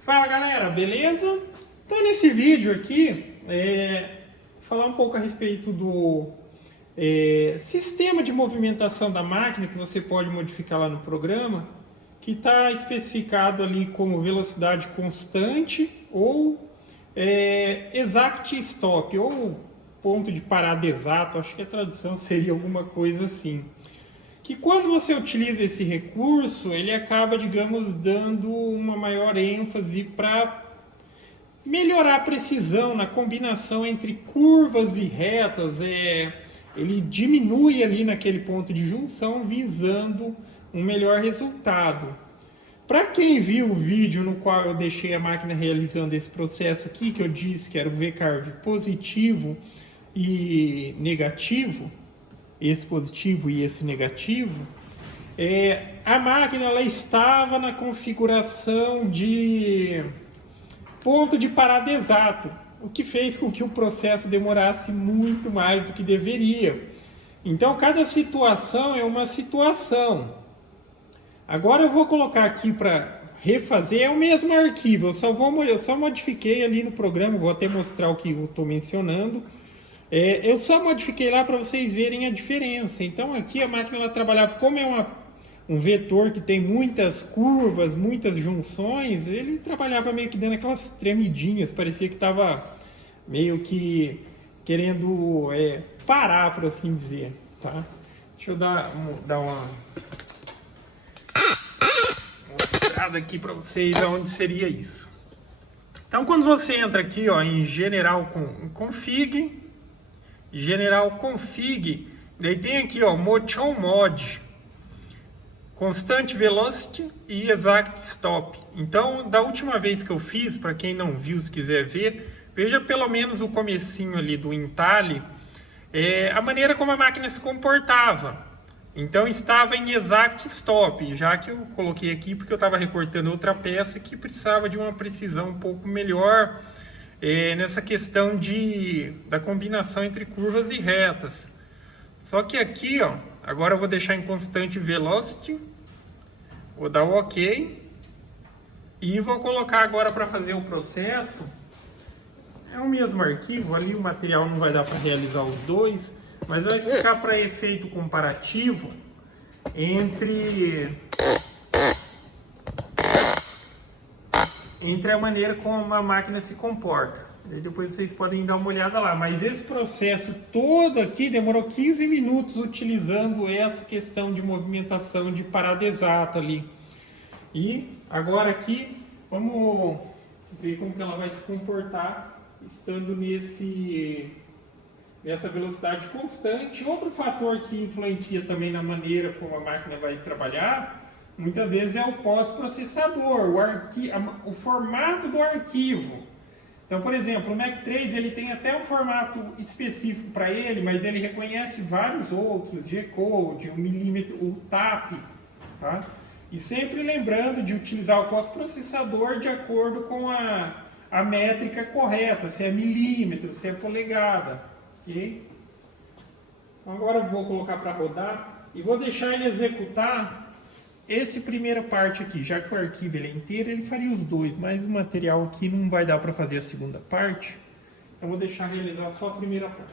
Fala galera, beleza? Então nesse vídeo aqui, falar um pouco a respeito do sistema de movimentação da máquina que você pode modificar lá no programa, que está especificado ali como velocidade constante ou exact stop, ou ponto de parada exato, acho que a tradução seria alguma coisa assim. Que quando você utiliza esse recurso, ele acaba, digamos, dando uma maior ênfase para melhorar a precisão na combinação entre curvas e retas. Ele diminui ali naquele ponto de junção, visando um melhor resultado. Para quem viu o vídeo no qual eu deixei a máquina realizando esse processo aqui, que eu disse que era o V-carve positivo e negativo, esse positivo e esse negativo, a máquina ela estava na configuração de ponto de parada exato, o que fez com que o processo demorasse muito mais do que deveria. Então, cada situação é uma situação. Agora eu vou colocar aqui para refazer, é o mesmo arquivo, eu só modifiquei ali no programa, vou até mostrar o que eu estou mencionando. Eu só modifiquei lá para vocês verem a diferença. Então aqui a máquina ela trabalhava, como é um vetor que tem muitas curvas, muitas junções, ele trabalhava meio que dando aquelas tremidinhas, parecia que estava meio que querendo parar, por assim dizer. Tá? Deixa eu dar uma mostrada aqui para vocês aonde seria isso. Então quando você entra aqui em General Config, General Config, daí tem aqui Motion Mode, Constant Velocity e Exact Stop. Então, da última vez que eu fiz, para quem não viu, se quiser ver, veja pelo menos o comecinho ali do entalhe, a maneira como a máquina se comportava. Então estava em Exact Stop, já que eu coloquei aqui porque eu estava recortando outra peça que precisava de uma precisão um pouco melhor, nessa questão da combinação entre curvas e retas. Só que aqui, agora eu vou deixar em constante velocity, vou dar o OK e vou colocar agora para fazer o processo. É o mesmo arquivo, ali o material não vai dar para realizar os dois, mas vai ficar para efeito comparativo entre a maneira como a máquina se comporta. E depois vocês podem dar uma olhada lá. Mas esse processo todo aqui demorou 15 minutos utilizando essa questão de movimentação de parada exata ali. E agora aqui, vamos ver como que ela vai se comportar estando nessa velocidade constante. Outro fator que influencia também na maneira como a máquina vai trabalhar, muitas vezes é o pós-processador, o formato do arquivo. Então, por exemplo, o Mac3 ele tem até um formato específico para ele, mas ele reconhece vários outros, G-Code, o milímetro, o TAP, tá? E sempre lembrando de utilizar o pós-processador de acordo com a métrica correta, se é milímetro, se é polegada, ok? Então, agora eu vou colocar para rodar e vou deixar ele executar essa primeira parte aqui, já que o arquivo ele é inteiro, ele faria os dois, mas o material aqui não vai dar para fazer a segunda parte, então vou deixar realizar só a primeira parte.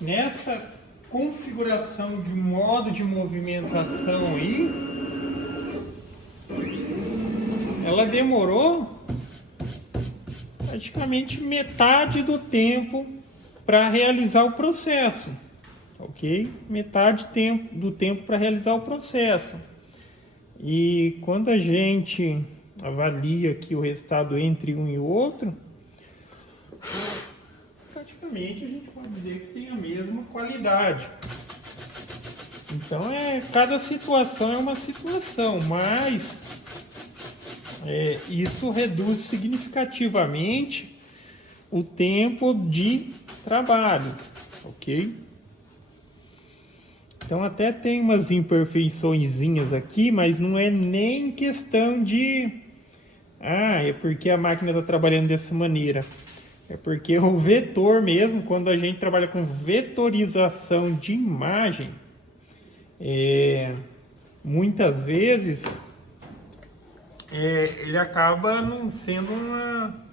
nessa configuração de modo de movimentação aí, ela demorou praticamente metade do tempo para realizar o processo, ok? Metade do tempo para realizar o processo. E quando a gente avalia aqui o resultado entre um e outro, praticamente a gente pode dizer que tem a mesma qualidade. Então, cada situação é uma situação, mas isso reduz significativamente o tempo de trabalho, ok? Então até tem umas imperfeiçõezinhas aqui, mas não é nem questão de... é porque a máquina está trabalhando dessa maneira. É porque o vetor mesmo, quando a gente trabalha com vetorização de imagem, muitas vezes ele acaba não sendo uma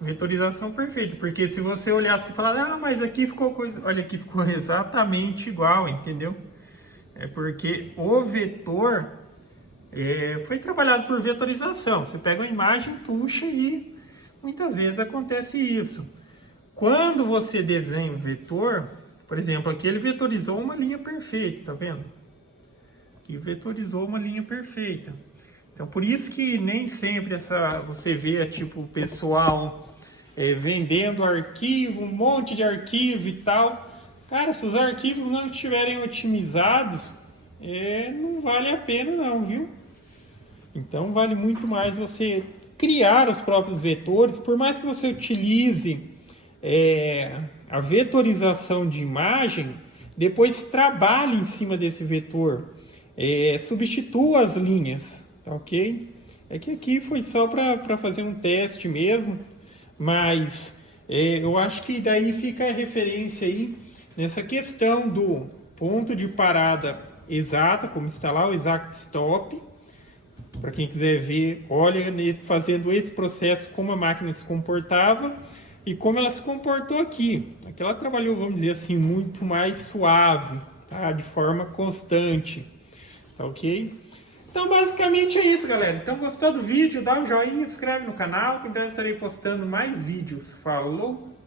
vetorização perfeita, porque se você olhasse e falar, mas aqui ficou coisa, olha, aqui ficou exatamente igual, entendeu? É porque o vetor foi trabalhado por vetorização. Você pega uma imagem, puxa e muitas vezes acontece isso. Quando você desenha um vetor, por exemplo, aqui ele vetorizou uma linha perfeita, tá vendo? Aqui vetorizou uma linha perfeita. Então, por isso que nem sempre você vê, tipo, o pessoal vendendo arquivo, um monte de arquivo e tal. Cara, se os arquivos não estiverem otimizados, não vale a pena não, viu? Então, vale muito mais você criar os próprios vetores, por mais que você utilize a vetorização de imagem, depois trabalhe em cima desse vetor, substitua as linhas. Ok? É que aqui foi só para fazer um teste mesmo, mas eu acho que daí fica a referência aí nessa questão do ponto de parada exata, como está lá o exact stop. Para quem quiser ver, olha fazendo esse processo, como a máquina se comportava e como ela se comportou aqui. Aqui ela trabalhou, vamos dizer assim, muito mais suave, tá? De forma constante, tá ok? Então, basicamente é isso, galera. Então, gostou do vídeo? Dá um joinha, se inscreve no canal, que em breve estarei postando mais vídeos. Falou!